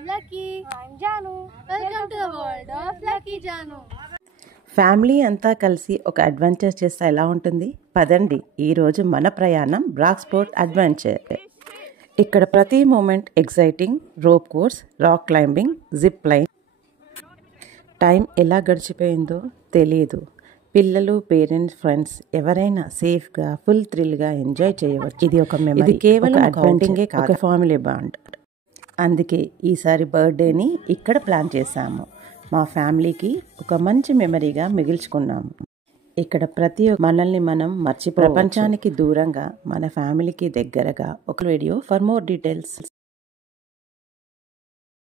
I'm Lucky. I'm Janu. Welcome to the world of Lucky Janu. Family అంతా కలిసి ఒక adventure చేస్తే ఎలా ఉంటుంది? పదండి, ఈరోజు మన ప్రయాణం రాక్ స్పోర్ట్ అడ్వెంచర్. ఇక్కడ ప్రతి moment exciting. Rope course, rock climbing, zip line. Time ఎలా గడిచిపోయిందో తెలియదు. పిల్లలు, పేరెంట్స్, ఫ్రెండ్స్ ఎవరైనా సేఫ్గా ఫుల్ థ్రిల్గా ఎంజాయ్ చేయవచ్చు. ఇది ఒక మెమరీ, ఇది కేవలం అడ్వెంచరే కాదు, ఒక ఫ్యామిలీ బాండ్. అందుకే ఈసారి బర్త్డేని ఇక్కడ ప్లాన్ చేశాము. మా ఫ్యామిలీకి ఒక మంచి మెమరీగా మిగిల్చుకున్నాము. ఇక్కడ ప్రతి మనల్ని మనం ప్రపంచానికి దూరంగా మన ఫ్యామిలీకి దగ్గరగా ఒక వీడియో. For more details